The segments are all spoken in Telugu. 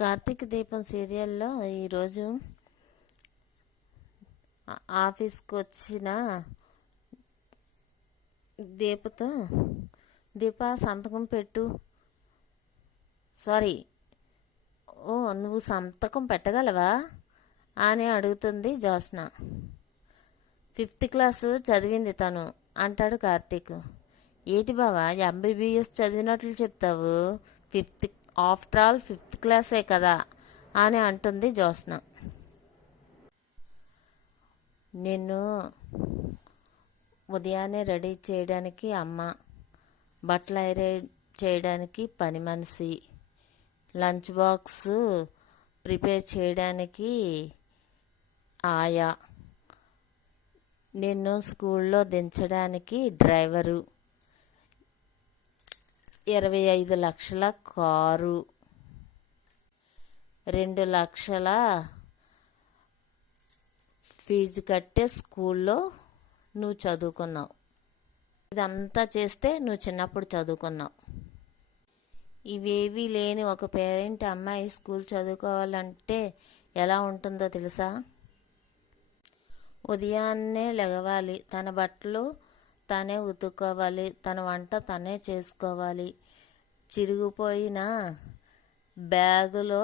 కార్తీక దీపం సీరియల్లో ఈరోజు ఆఫీస్కి వచ్చిన దీపతో దీప సంతకం పెట్టు, సారీ నువ్వు సంతకం పెట్టగలవా అని అడుగుతుంది జ్యోత్స్న. 5th క్లాసు చదివింది తను అంటాడు కార్తీక్. ఏంటి బావా MBBS చదివినట్లు చెప్తావు, ఆఫ్టర్ ఆల్ 5th క్లాసే కదా అని అంటుంది జ్యోత్స్న. నిన్ను ఉదయాన్నే రెడీ చేయడానికి అమ్మ, బట్టలు ఐరన్ చేయడానికి పని మనిషి, లంచ్ బాక్స్ ప్రిపేర్ చేయడానికి ఆయా, నిన్ను స్కూల్లో దించడానికి డ్రైవరు, 25 లక్షల కారు, 2 లక్షల ఫీజు కట్టే స్కూల్లో నువ్వు చదువుకున్నావు. ఇదంతా చేస్తే నువ్వు చిన్నప్పుడు చదువుకున్నావు. ఇవేవీ లేని ఒక పేరెంట్ అమ్మాయి స్కూల్ చదువుకోవాలంటే ఎలా ఉంటుందో తెలుసా? ఉదయాన్నే లెగవాలి, తన బట్టలు తనే ఉతుక్కోవాలి, తన వంట తనే చేసుకోవాలి, చిరిగిపోయిన బ్యాగులో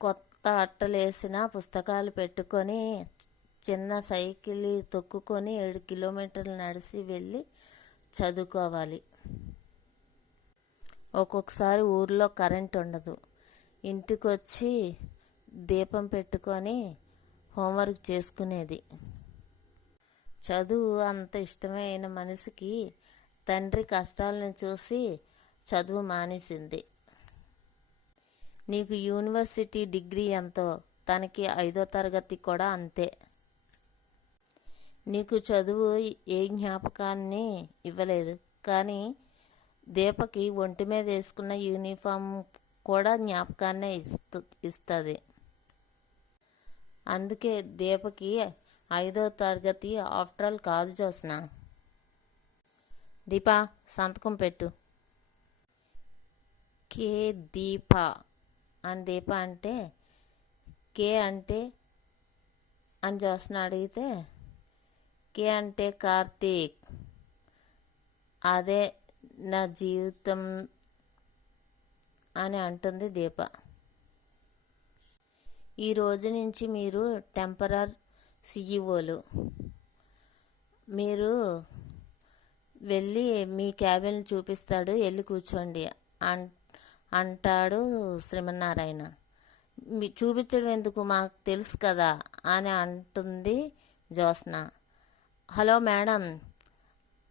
కొత్త అట్టలేసిన పుస్తకాలు పెట్టుకొని చిన్న సైకిల్ తొక్కుకొని 7 కిలోమీటర్లు నడిచి వెళ్ళి చదువుకోవాలి. ఒక్కొక్కసారి ఊర్లో కరెంట్ ఉండదు, ఇంటికి వచ్చి దీపం పెట్టుకొని హోంవర్క్ చేసుకునేది. చదువు అంత ఇష్టమైన మనిషికి తండ్రి కష్టాలను చూసి చదువు మానేసింది. నీకు యూనివర్సిటీ డిగ్రీ ఎంతో, తనకి 5వ తరగతి కూడా అంతే. నీకు చదువు ఏ జ్ఞాపకాన్ని ఇవ్వలేదు, కానీ దీపకి ఒంటి మీద వేసుకున్న యూనిఫామ్ కూడా జ్ఞాపకాన్నే ఇస్తుంది. అందుకే దీపకి 5వ తరగతి ఆఫ్టర్ ఆల్ కాదు జ్యోత్స్న. దీప సంతకం పెట్టు. కే దీప అని దీప అంటే, కే అంటే అని జ్యోత్స్న అడిగితే, కే అంటే కార్తీక్, అదే నా జీవితం అని అంటుంది దీప. ఈ రోజు నుంచి మీరు టెంపరరీ CEOలు, మీరు వెళ్ళి మీ క్యాబిన్ చూపిస్తాడు, వెళ్ళి కూర్చోండి అంటాడు శ్రీమన్నారాయణ. చూపించడం ఎందుకు, మాకు తెలుసు కదా అని అంటుంది జ్యోత్స్న. హలో మేడం,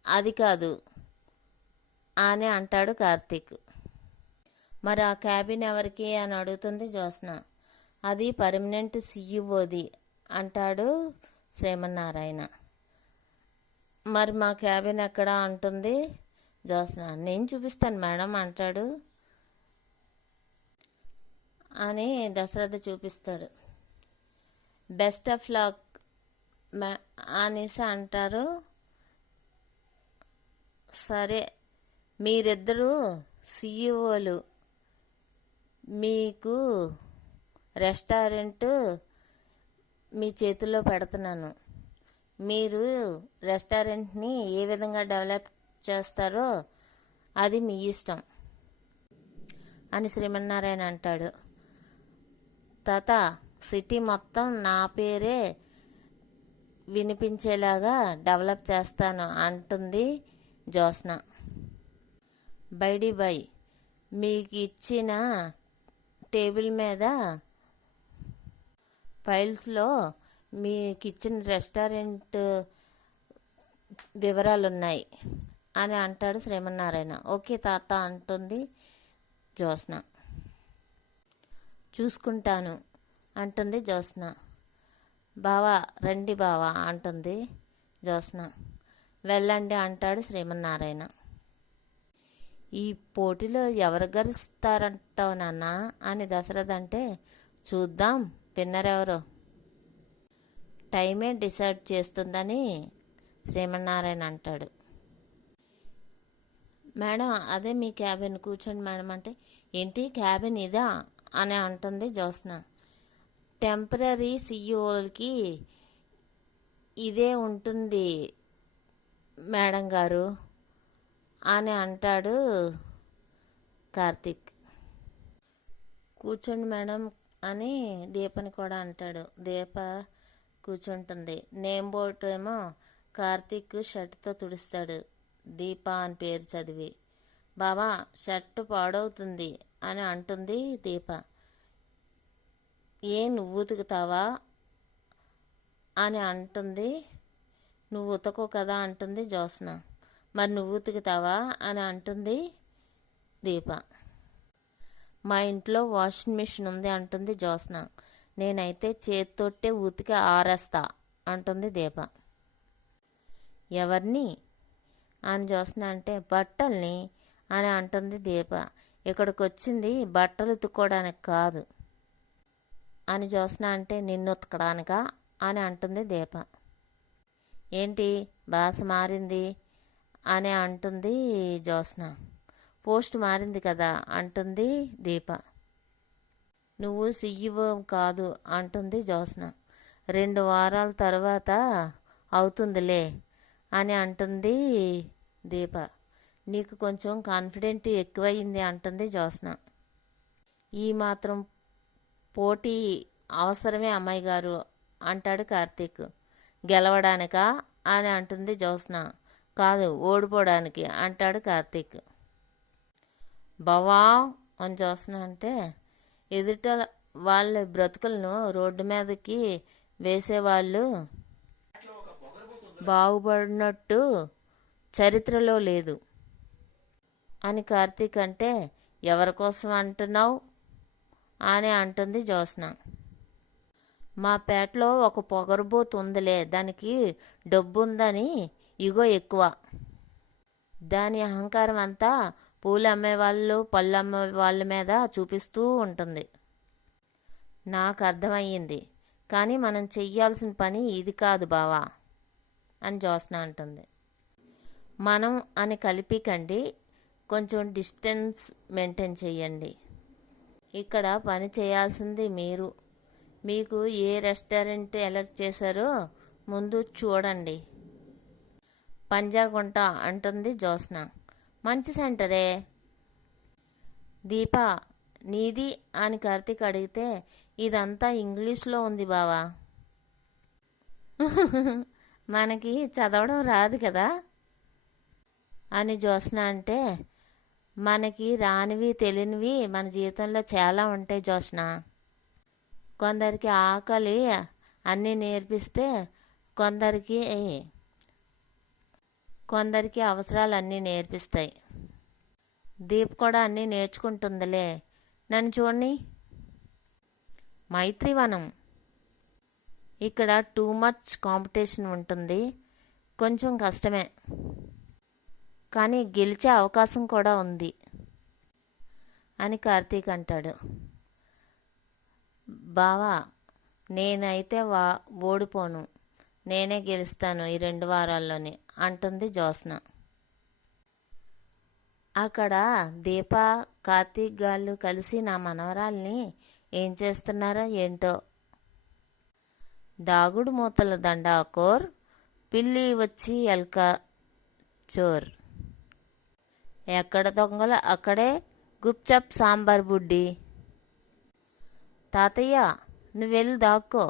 అది కాదు అని అంటాడు కార్తీక్. మరి ఆ క్యాబిన్ ఎవరికి అని అడుగుతుంది జ్యోత్స్న. అది పర్మనెంట్ CEOది అంటాడు శ్రీమన్నారాయణ. మరి మా క్యాబిన్ ఎక్కడ అంటుంది జ్యోత్స్న. నేను చూపిస్తాను మేడం అంటాడు. అని దశరథ చూపిస్తాడు. బెస్ట్ ఆఫ్ లక్ అనేసి అంటారు. సరే, మీరిద్దరూ CEOలు, మీకు రెస్టారెంట్ మీ చేతుల్లో పెడుతున్నాను, మీరు రెస్టారెంట్ని ఏ విధంగా డెవలప్ చేస్తారో అది మీ ఇష్టం అని శ్రీమన్నారాయణ అంటాడు. తాత, సిటీ మొత్తం నా పేరే వినిపించేలాగా డెవలప్ చేస్తాను అంటుంది జ్యోత్స్న. బై మీకు ఇచ్చిన టేబుల్ మీద ఫైల్స్లో మీకు ఇచ్చిన రెస్టారెంట్ వివరాలు ఉన్నాయి అని అంటాడు శ్రీమన్నారాయణ. ఓకే తాత అంటుంది జ్యోత్స్న. చూసుకుంటాను అంటుంది జ్యోత్స్న. బావా రండి బావా అంటుంది జ్యోత్స్న. వెళ్ళండి అంటాడు శ్రీమన్నారాయణ. ఈ పోటీలో ఎవరు గెలుస్తారంటావు నాన్న అని దశరథ్ అంటే, చూద్దాం విన్నర్ ఎవరో, టైమే డిసైడ్ చేస్తుందని శ్రీమన్నారాయణ అంటాడు. మేడం అదే మీ క్యాబిన్ కూర్చోండి మేడం అంటే, ఏంటి క్యాబిన్ ఇదా అని అంటుంది జ్యోత్స్న. టెంపరీ సీఈఓలకి ఇదే ఉంటుంది మేడం గారు అని అంటాడు కార్తీక్. కూర్చోండి మేడం అని దీపని కూడా అంటాడు. దీప కూర్చుంటుంది. నేమ్ బోర్డు ఏమో కార్తీక్ షర్ట్తో తుడుస్తాడు. దీప అని పేరు చదివి. బావా షర్టు పాడవుతుంది అని అంటుంది దీప. నువ్వు ఉతుకుతావా అని అంటుంది. నువ్వు ఉతకో కదా అంటుంది జ్యోత్స్న. మరి నువ్వు ఉతుకుతావా అని అంటుంది దీప. మా ఇంట్లో వాషింగ్ మిషన్ ఉంది అంటుంది జ్యోత్స్న. నేనైతే చేత్తోటే ఉతికి ఆరేస్తా అంటుంది దీప. ఎవరిని అని జ్యోత్స్న అంటే బట్టల్ని అని అంటుంది దీప. ఇక్కడికి వచ్చింది బట్టలు ఉతుక్కోవడానికి కాదు అని జ్యోత్స్న అంటే నిన్ను ఉతకడానికా అని అంటుంది దీప. ఏంటి భాష మారింది అని అంటుంది జ్యోత్స్న. పోస్ట్ మారింది కదా అంటుంది దీప. నువ్వు సీఈఓ కాదు అంటుంది జ్యోత్స్న. 2 వారాల తర్వాత అవుతుందిలే అని అంటుంది దీప. నీకు కొంచెం కాన్ఫిడెంట్ ఎక్కువయింది అంటుంది జ్యోత్స్న. ఈ మాత్రం పోటీ అవసరమే అమ్మాయి గారు అంటాడు కార్తీక్. గెలవడానికా అని అంటుంది జ్యోత్స్న. కాదు ఓడిపోవడానికి అంటాడు కార్తీక్. బావా అని జ్యోత్స్న అంటే ఎదుట వాళ్ళ బ్రతుకులను రోడ్డు మీదకి వేసేవాళ్ళు బాగుపడినట్టు చరిత్రలో లేదు అని కార్తీక్ అంటే ఎవరి కోసం అంటున్నావు అని అంటుంది జ్యోత్స్న. మా పేటలో ఒక పొగరుబోతు ఉందిలే, దానికి డబ్బుందని ఇగో ఎక్కువ. దాని అహంకారం అంతా పూలు అమ్మేవాళ్ళు పళ్ళు అమ్మే వాళ్ళ మీద చూపిస్తూ ఉంటుంది. నాకు అర్థమయ్యింది, కానీ మనం చెయ్యాల్సిన పని ఇది కాదు బావా అని జ్యోత్స్న అంటుంది. మనం అని కలిపికండి, కొంచెం డిస్టెన్స్ మెయింటైన్ చెయ్యండి. ఇక్కడ పని చేయాల్సింది మీరు. మీకు ఏ రెస్టారెంట్ ఎలక్ట్ చేశారో ముందు చూడండి. పంజాగుంట అంటుంది జ్యోత్స్న. మంచి సెంటరే. దీప నీది అని కార్తీక్ అడిగితే ఇదంతా ఇంగ్లీష్లో ఉంది బావా. మనకి చదవడం రాదు కదా అని జ్యోత్స్న అంటే మనకి రానివి తెలియనివి మన జీవితంలో చాలా ఉంటాయి జ్యోత్స్న. కొందరికి ఆకలి అన్నీ నేర్పిస్తే కొందరికి అవసరాలు అన్నీ నేర్పిస్తాయి. దీప్ కూడా అన్నీ నేర్చుకుంటుందిలే. నన్ను చూడండి. మైత్రివనం. ఇక్కడ టూ మచ్ కాంపిటీషన్ ఉంటుంది, కొంచెం కష్టమే, కానీ గెలిచే అవకాశం కూడా ఉంది అని కార్తీక్ అంటాడు. బావా నేనైతే ఓడిపోను, నేనే గెలుస్తాను ఈ 2 వారాల్లోనే అంటుంది జ్యోత్స్న. అక్కడ దీప కార్తీక్ గాళ్ళు కలిసి నా మనవరాల్ని ఏం చేస్తున్నారో ఏంటో. దాగుడు మూతల దండాకోర్, పిల్లి వచ్చి ఎల్క చోర్, ఎక్కడ దొంగలు అక్కడే గుప్చప్ సాంబార్ బుడ్డి. తాతయ్య నువ్వెళ్ళి దాక్కో.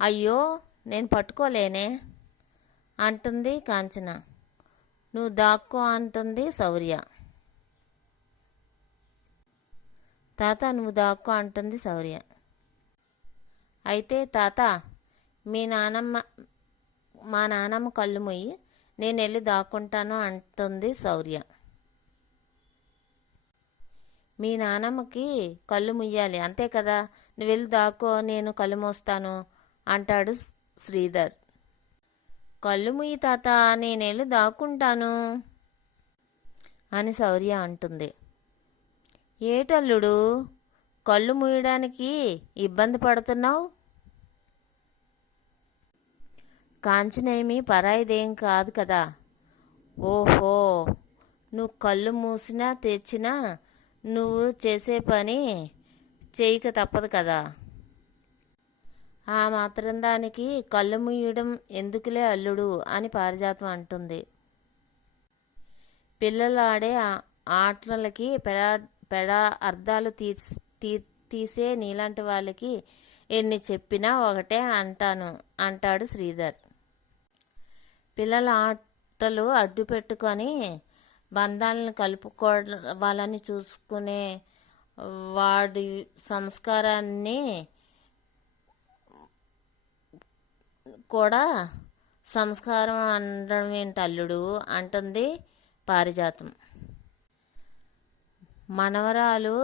అయ్యో నేను పట్టుకోలేనే అంటుంది కాంచన. నువ్వు దాక్కో అంటుంది శౌర్య. తాత నువ్వు దాక్కో అంటుంది శౌర్య. అయితే తాత మా నానమ్మ కళ్ళు మొయ్యి, నేను వెళ్ళి దాక్కుంటాను అంటుంది శౌర్య. మీ నానమ్మకి కళ్ళు ముయ్యాలి అంతే కదా, నువ్వు వెళ్ళి దాక్కో, నేను కళ్ళు మోస్తాను అంటాడు శ్రీధర్. కళ్ళు ముయ్యి తాత, నేను వెళ్ళి దాక్కుంటాను అని శౌర్య అంటుంది. ఏటల్లుడు కళ్ళు మూయడానికి ఇబ్బంది పడుతున్నావు? కాంచనేమి పరాయిదేం కాదు కదా. ఓహో నువ్వు కళ్ళు మూసినా తెచ్చినా నువ్వు చేసే పని చేయక తప్పదు కదా. ఆ మాత్రం దానికి కళ్ళు మూయడం ఎందుకులే అల్లుడు అని పారిజాతం అంటుంది. పిల్లలు ఆడే ఆటలకి పెడా అర్థాలు తీసే నీలాంటి వాళ్ళకి ఎన్ని చెప్పినా ఒకటే అంటాడు శ్రీధర్. పిల్లల ఆటలు అడ్డు పెట్టుకొని బంధాలను కలుపుకోవాలని చూసుకునే వాడి సంస్కారాన్ని కూడా సంస్కారం అనడం ఏంటి అల్లుడు అంటుంది పారిజాతం. మనవరాలు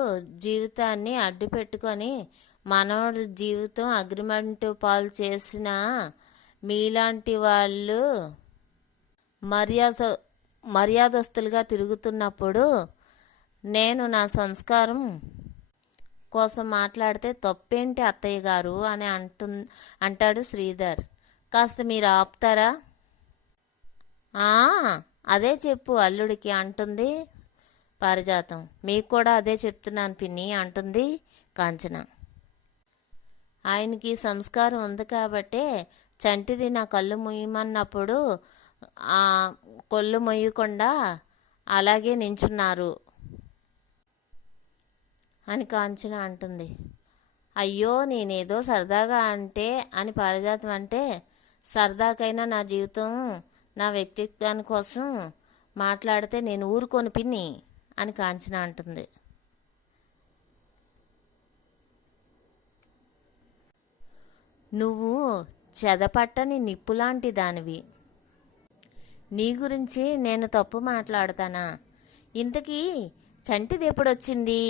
జీవితాన్ని అడ్డు పెట్టుకొని మనవడి జీవితం అగ్రిమెంట్ పాలు చేసిన మీలాంటి వాళ్ళు మర్యాదస్తులుగా తిరుగుతున్నప్పుడు నేను నా సంస్కారం కోసం మాట్లాడితే తప్పేంటి అత్తయ్య గారు అని అంటాడు శ్రీధర్. కాస్త మీరు ఆపుతారా? అదే చెప్పు అల్లుడికి అంటుంది పారిజాతం. మీకు కూడా అదే చెప్తున్నాను పిన్ని అంటుంది కాంచన. ఆయనకి సంస్కారం ఉంది కాబట్టే చంటిది నా కళ్ళు ముయ్యమన్నప్పుడు కళ్ళు మొయ్యకుండా అలాగే నించున్నారు అని కాంచన అంటుంది. అయ్యో నేనేదో సరదాగా అంటే అని పారిజాతం అంటే, సరదాకైనా నా జీవితం నా వ్యక్తిత్వాన్ని కోసం మాట్లాడితే నేను ఊరుకోను పిన్ని అని కాంచన అంటుంది. నువ్వు చెదపట్టని నిప్పులాంటి దానివి, నీ గురించి నేను తప్పు మాట్లాడతానా? ఇంతకీ చంటిది ఎప్పుడొచ్చింది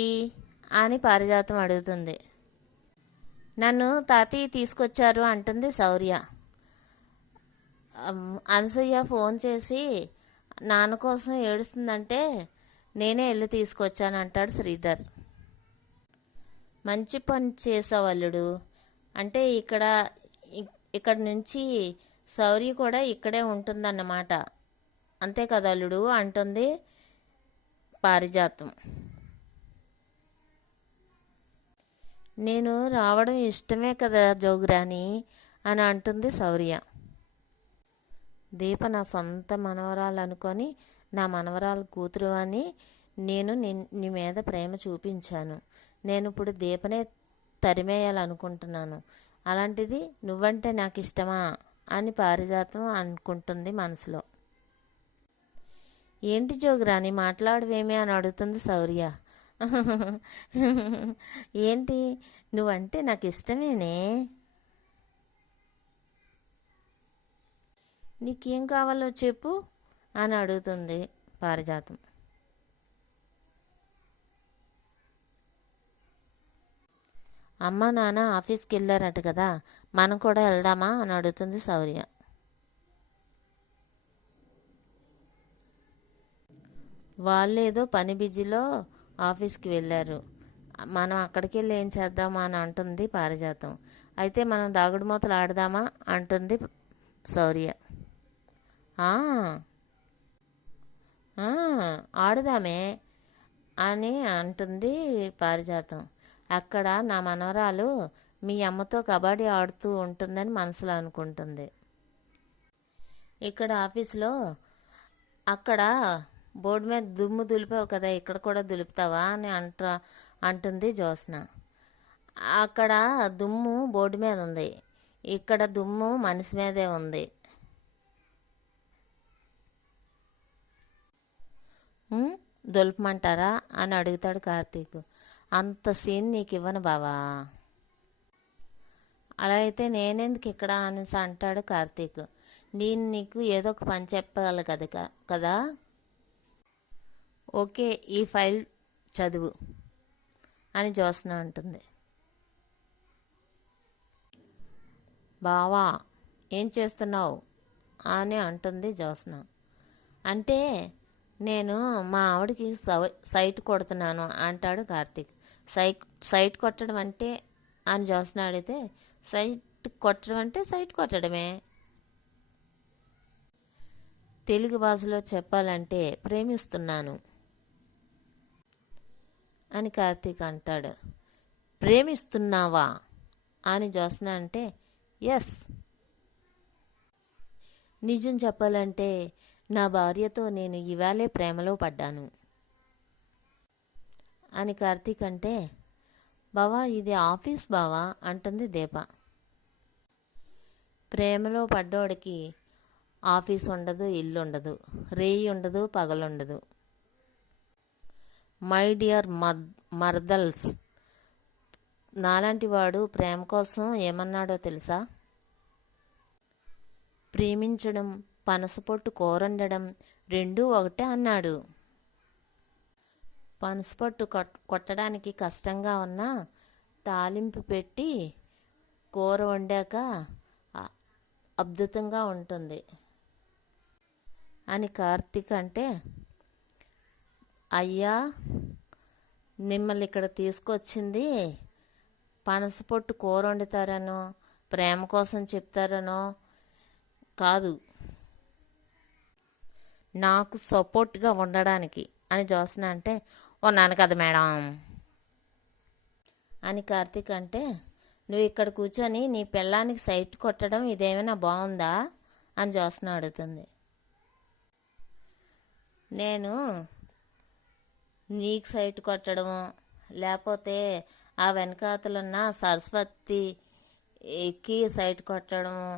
అని పారిజాతం అడుగుతుంది. నన్ను తాతయ్య తీసుకొచ్చారు అంటుంది శౌర్య. అనసూయ ఫోన్ చేసి నాన్న కోసం ఏడుస్తుందంటే నేనే వెళ్ళి తీసుకొచ్చాను అంటాడు శ్రీధర్. మంచి పని చేసావు అల్లుడు. అంటే ఇక్కడ నుంచి శౌర్య కూడా ఇక్కడే ఉంటుందన్నమాట, అంతే కదా అల్లుడు అంటుంది పారిజాతం. నేను రావడం ఇష్టమే కదా జోగురాని అని అంటుంది శౌర్య. దీప నా సొంత మనవరాలు అనుకొని నా మనవరాలు కూతురు అని నేను నీ మీద ప్రేమ చూపించాను. నేను ఇప్పుడు దీపనే తరిమేయాలనుకుంటున్నాను. అలాంటిది నువ్వంటే నాకు ఇష్టమా అని పారిజాతం అనుకుంటుంది మనసులో. ఏంటి జోగురాని మాట్లాడవేమి అని అడుగుతుంది శౌర్య. ఏంటి నువ్వంటే నాకు ఇష్టమేనే, నీకేం కావాలో చెప్పు అని అడుగుతుంది పారిజాతం. అమ్మ నాన్న ఆఫీస్కి వెళ్ళారట కదా, మనం కూడా వెళ్దామా అని అడుగుతుంది శౌర్య. వాళ్ళేదో పని బిజీలో ఆఫీస్కి వెళ్ళారు, మనం అక్కడికి వెళ్ళి ఏం చేద్దామా అని అంటుంది పారిజాతం. అయితే మనం దాగుడు మూతలు ఆడదామా అంటుంది శౌర్య. ఆడుదామే అని అంటుంది పారిజాతం. అక్కడ నా మనవరాలు మీ అమ్మతో కబడ్డీ ఆడుతూ ఉంటుందని మనసులో అనుకుంటుంది. ఇక్కడ ఆఫీస్లో అక్కడ బోర్డు మీద దుమ్ము దులిపావు కదా, ఇక్కడ కూడా దులుపుతావా అని అంటుంది జ్యోత్స్న. అక్కడ దుమ్ము బోర్డు మీద ఉంది, ఇక్కడ దుమ్ము మనిషి మీదే ఉంది. దులపమంటారా అని అడుగుతాడు కార్తీక్. అంత సీన్ నీకు ఇవ్వను బావా. అలా అయితే నేనెందుకు ఇక్కడ అనేసి అంటాడు కార్తీక్. నేను నీకు ఏదో ఒక పని చెప్పాలి కదా. ఓకే, ఈ ఫైల్ చదువు అని జ్యోత్స్న అంటుంది. బావా ఏం చేస్తున్నావు అని అంటుంది జ్యోత్స్న. అంటే నేను మా ఆవిడకి సైట్ కొడుతున్నాను అంటాడు కార్తీక్. సైట్ కొట్టడం అంటే అని జ్యోత్స్న అడిగితే, సైట్ కొట్టడం అంటే సైట్ కొట్టడమే. తెలుగు భాషలో చెప్పాలంటే ప్రేమిస్తున్నాను అని కార్తీక్ అంటాడు. ప్రేమిస్తున్నావా అని జ్యోత్స్న అంటే ఎస్. నిజం చెప్పాలంటే నా భార్యతో నేను ఇవాళే ప్రేమలో పడ్డాను అని కార్తీక్ అంటే, బావా ఇది ఆఫీస్ బావా అంటుంది దీప. ప్రేమలో పడ్డోడికి ఆఫీస్ ఉండదు, ఇల్లు ఉండదు, రేయి ఉండదు, పగలుండదు. మై డియర్ మర్దల్స్, నాలాంటి వాడు ప్రేమ కోసం ఏమన్నాడో తెలుసా? ప్రేమించడం పనసపొట్టు కూరొండడం రెండూ ఒకటే అన్నాడు. పనసపొట్టు కొట్టడానికి కష్టంగా ఉన్నా తాలింపు పెట్టి కూర వండాక అద్భుతంగా ఉంటుంది అని కార్తీక్ అంటే, అయ్యా మిమ్మల్ని ఇక్కడ తీసుకొచ్చింది పనసపొట్టు కూర వండుతారనో ప్రేమ కోసం చెప్తారనో కాదు, నాకు సపోర్ట్గా ఉండడానికి అని జ్యోత్స్న అంటే, ఉన్నాను కదా మేడం అని కార్తీక్ అంటే, నువ్వు ఇక్కడ కూర్చొని నీ పెళ్ళానికి సైట్ కొట్టడం ఇదేమైనా బాగుందా అని జ్యోత్స్న అడుగుతుంది. నేను నీకు సైట్ కొట్టడము లేకపోతే ఆ వెనకాతలున్న సరస్వతికి సైట్ కొట్టడము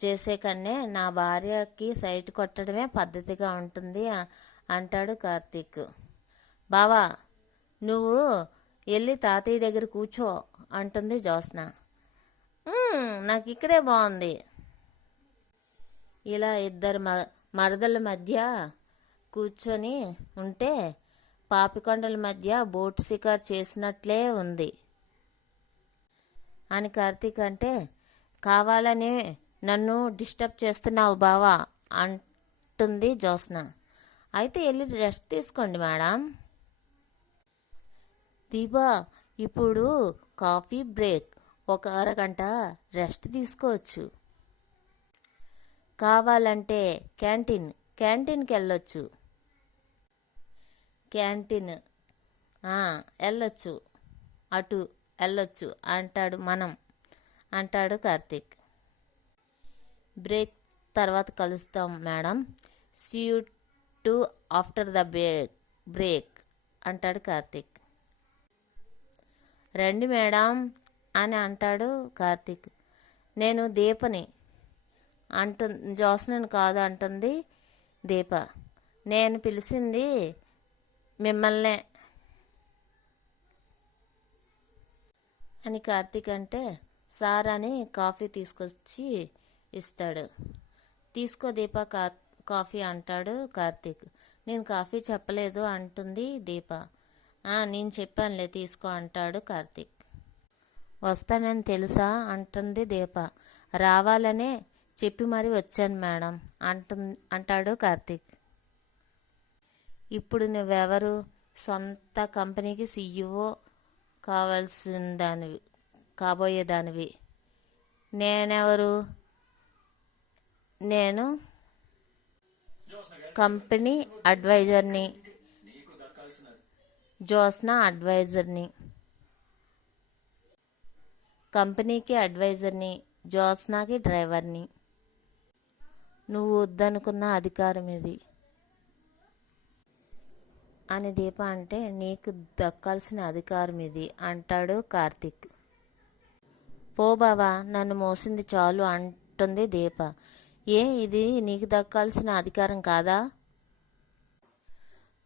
చేసే కన్నే నా భార్యకి సైట్ కొట్టడమే పద్ధతిగా ఉంటుంది అంటాడు కార్తీక్. బావా నువ్వు వెళ్ళి తాతయ్య దగ్గర కూర్చో అంటుంది జ్యోత్స్న. నాకు ఇక్కడే బాగుంది. ఇలా ఇద్దరు మరదల మధ్య కూర్చొని ఉంటే పాపికొండల మధ్య బోటు షికారు చేసినట్లే ఉంది అని కార్తీక్ అంటే, కావాలని నన్ను డిస్టర్బ్ చేస్తున్నావు బావా అంటుంది జ్యోత్స్న. అయితే వెళ్ళి రెస్ట్ తీసుకోండి మేడం. దీపా ఇప్పుడు కాఫీ బ్రేక్, ఒక అరగంట రెస్ట్ తీసుకోవచ్చు. కావాలంటే క్యాంటీన్కి వెళ్ళొచ్చు. క్యాంటీన్ వెళ్ళొచ్చు, అటు వెళ్ళొచ్చు అంటాడు కార్తీక్. బ్రేక్ తర్వాత కలుస్తాం madam, see you to after the break అంటాడు కార్తీక్. రండి మేడం అని అంటాడు కార్తీక్. నేను దీపని జ్యోత్స్నని కాదు అంటుంది దీప. నేను పిలిచింది మిమ్మల్నే అని కార్తీక్ అంటే, సార్ అని కాఫీ తీసుకొచ్చి ఇస్తాడు. తీసుకో దీప కాఫీ అంటాడు కార్తీక్. నేను కాఫీ చెప్పలేదు అంటుంది దీప. నేను చెప్పానులే తీసుకో అంటాడు కార్తీక్. వస్తానని తెలుసా అంటుంది దీప. రావాలనే చెప్పి మరీ వచ్చాను మేడం అంటాడు కార్తీక్. ఇప్పుడు నువ్వెవరు? సొంత కంపెనీకి CEO కాబోయేదానివి. నేనెవరు? నేను కంపెనీ అడ్వైజర్ని, జ్యోత్స్న అడ్వైజర్ని. కంపెనీకి అడ్వైజర్ని, జ్యోత్స్నకి డ్రైవర్ని. నువ్వు వద్దనుకున్న అధికారం ఇది అని దీప అంటే, నీకు దక్కాల్సిన అధికారం ఇది అంటాడు కార్తీక్. పో బావా నన్ను మోసింది చాలు అంటుంది దీప. ఇది నీకు దక్కాల్సిన అధికారం కాదా?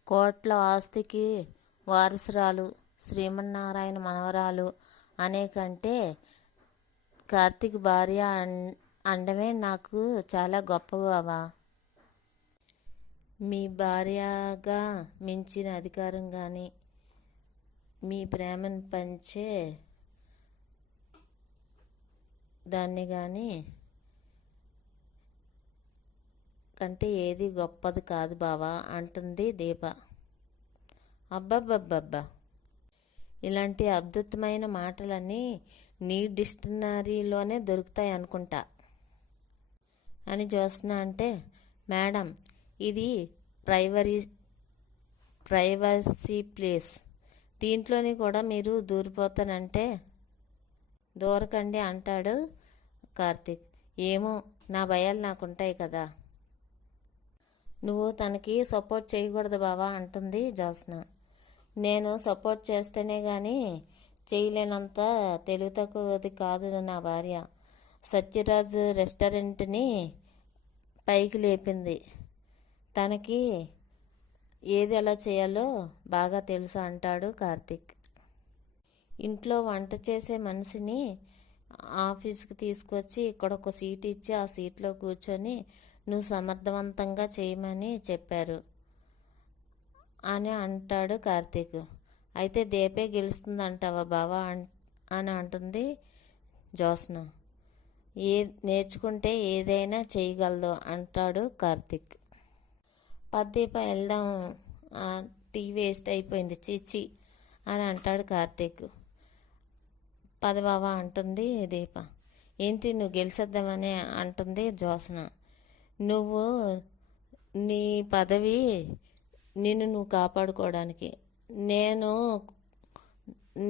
కోట్ల ఆస్తికి వారసురాలు, శ్రీమన్నారాయణ మనవరాలు అనే కంటే కార్తీక్ భార్య అండమే నాకు చాలా గొప్ప బావా. మీ భార్యగా మించిన అధికారం కానీ మీ ప్రేమను పంచే దాన్ని కానీ కంటే ఏది గొప్పది కాదు బావా అంటుంది దీప. అబ్బబ్బబ్బబ్బా, ఇలాంటి అద్భుతమైన మాటలన్నీ నీ డిక్షనరీలోనే దొరుకుతాయి అనుకుంటా. అని జ్యోత్స్న అంటే, మేడం ఇది ప్రైవరీ ప్రైవసీ ప్లేస్, దీంట్లోని కూడా మీరు దూరిపోతానంటే దూరకండి అంటాడు కార్తీక్. ఏమో, నా భయాలు నాకుంటాయి కదా. నువ్వు తనకి సపోర్ట్ చేయకూడదు బావా అంటుంది జ్యోత్స్న. నేను సపోర్ట్ చేస్తేనే కానీ చేయలేనంత తెలివి తక్కువది కాదు నా భార్య. సత్యరాజ్ రెస్టారెంట్ని పైకి లేపింది. తనకి ఏది ఎలా చేయాలో బాగా తెలుసు అంటాడు కార్తీక్. ఇంట్లో వంట చేసే మనిషిని ఆఫీస్కి తీసుకొచ్చి ఇక్కడ ఒక సీట్ ఇచ్చి ఆ సీట్లో కూర్చొని నువ్వు సమర్థవంతంగా చేయమని చెప్పారు అని అంటాడు కార్తీక్. అయితే దీపే గెలుస్తుందంటావా బావా అని అంటుంది జ్యోత్స్న. నేర్చుకుంటే ఏదైనా చేయగలదు అంటాడు కార్తీక్. పద్దీప వెళ్దాం, టీ వేస్ట్ అయిపోయింది చీచి అని అంటాడు కార్తీక్. పద బావా అంటుంది దీప. ఏంటి నువ్వు గెలిచేద్దామని అంటుంది జ్యోత్స్న. నువ్వు నీ పదవి నిన్ను నువ్వు కాపాడుకోవడానికి,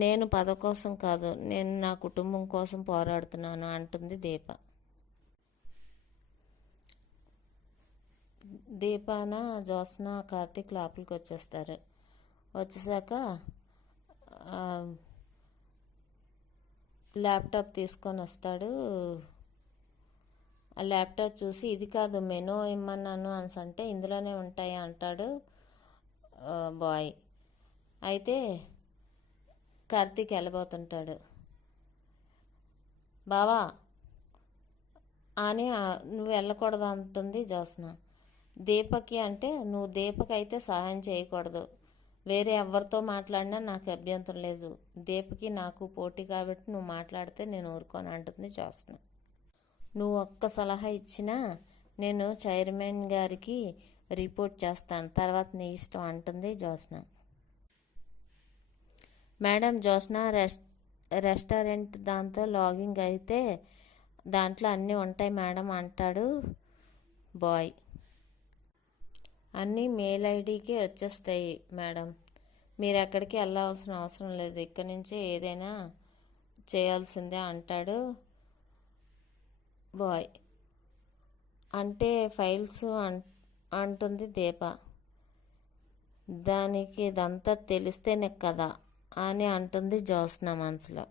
నేను పదవి కోసం కాదు, నేను నా కుటుంబం కోసం పోరాడుతున్నాను అంటుంది దీప. దీపాన జ్యోత్స్న కార్తీక్ లోపలికి వచ్చేస్తారు. వచ్చేసాక ల్యాప్టాప్ తీసుకొని వస్తాడు. ఆ ల్యాప్టాప్ చూసి ఇది కాదు మెనూ ఇమ్మన్నాను అని అంటే ఇందులోనే ఉంటాయి అంటాడు బాయ్. అయితే కార్తీక్ వెళ్ళబోతుంటాడు. బావా అని నువ్వు వెళ్ళకూడదు అంటుంది జ్యోత్స్న. దీపకి అంటే నువ్వు దీపకి అయితే సహాయం చేయకూడదు, వేరే ఎవరితో మాట్లాడినా నాకు అభ్యంతరం లేదు, దీపకి నాకు పోటీ కాబట్టి నువ్వు మాట్లాడితే నేను ఊరుకోను అంటుంది జ్యోత్స్న. నువ్వు ఒక్క సలహా ఇచ్చినా నేను చైర్మన్ గారికి రిపోర్ట్ చేస్తాను, తర్వాత నీ ఇష్టం అంటుంది జ్యోత్స్న. మేడం జ్యోత్స్న రెస్టారెంట్ దాంతో లాగింగ్ అయితే దాంట్లో అన్నీ ఉంటాయి మేడం అంటాడు బాయ్. అన్నీ మెయిల్ ఐడికే వచ్చేస్తాయి మేడం, మీరు ఎక్కడికి వెళ్ళాల్సిన అవసరం లేదు, ఇక్కడి నుంచే ఏదైనా చేయాల్సిందే అంటాడు బాయ్. అంటే ఫైల్స్ అంటుంది దీప. దానికి ఇదంతా తెలిస్తేనే కదా అని అంటుంది జ్యోత్స్న మనసులో.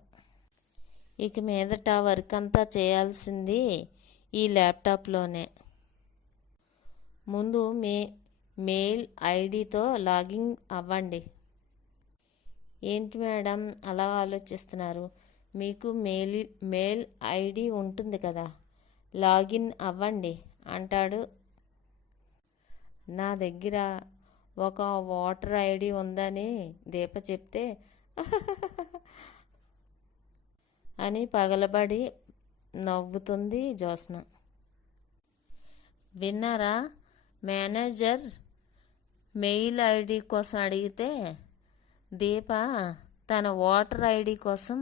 ఇక మీదట వర్క్ అంతా చేయాల్సింది ఈ ల్యాప్టాప్లోనే. ముందు మెయిల్ ఐడితో లాగిన్ అవ్వండి. ఏంటి మేడం అలా ఆలోచిస్తున్నారు, మీకు మెయిల్ ఐడి ఉంటుంది కదా, లాగిన్ అవ్వండి అంటాడు. నా దగ్గర ఒక ఓటర్ ఐడి ఉందని దీప చెప్తే అని పగలబడి నవ్వుతుంది జ్యోత్స్న. విన్నారా, మేనేజర్ మెయిల్ ఐడి కోసం అడిగితే దీప తన ఓటర్ ఐడి కోసం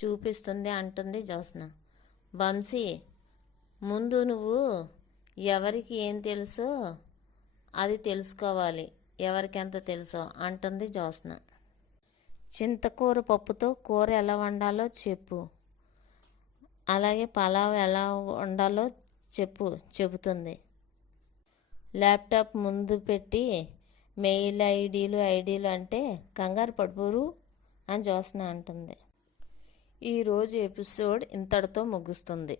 చూపిస్తుంది అంటుంది జ్యోత్స్న. వంశీ, ముందు నువ్వు ఎవరికి ఏం తెలుసో అది తెలుసుకోవాలి, ఎవరికి ఎంత తెలుసో అంటుంది జ్యోత్స్న. చింతకూర పప్పుతో కూర ఎలా వండాలో చెప్పు, అలాగే పలావ్ ఎలా వండాలో చెబుతుంది. ల్యాప్టాప్ ముందు పెట్టి మెయిల్ ఐడీలు అంటే కంగారు పడిపోరు అని జ్యోత్స్న అంటుంది. ఈరోజు ఎపిసోడ్ ఇంతటితో ముగుస్తుంది.